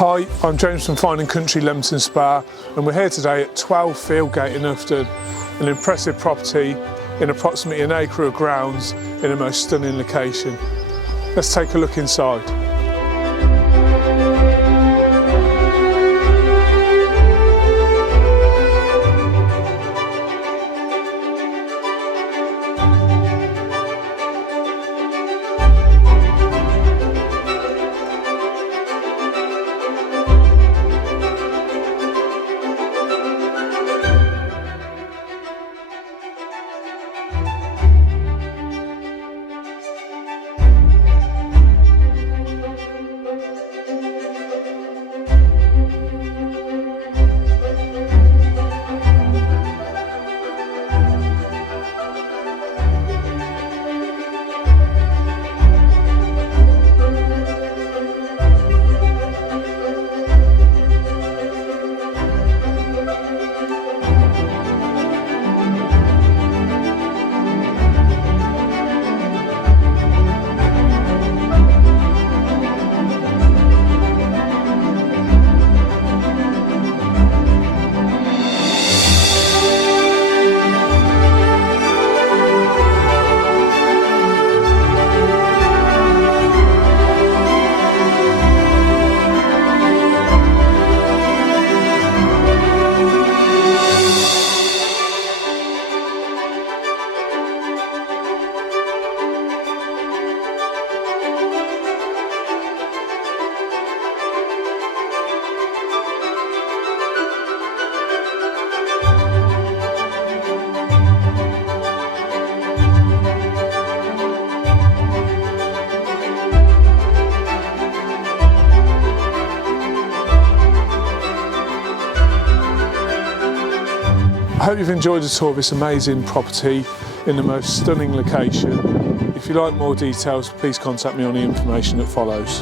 Hi, I'm James from Fine & Country Leamington Spa, and we're here today at 12 Fieldgate in Ufton, an impressive property in approximately an acre of grounds in a most stunning location. Let's take a look inside. I hope you've enjoyed the tour of this amazing property in the most stunning location. If you'd like more details, please contact me on the information that follows.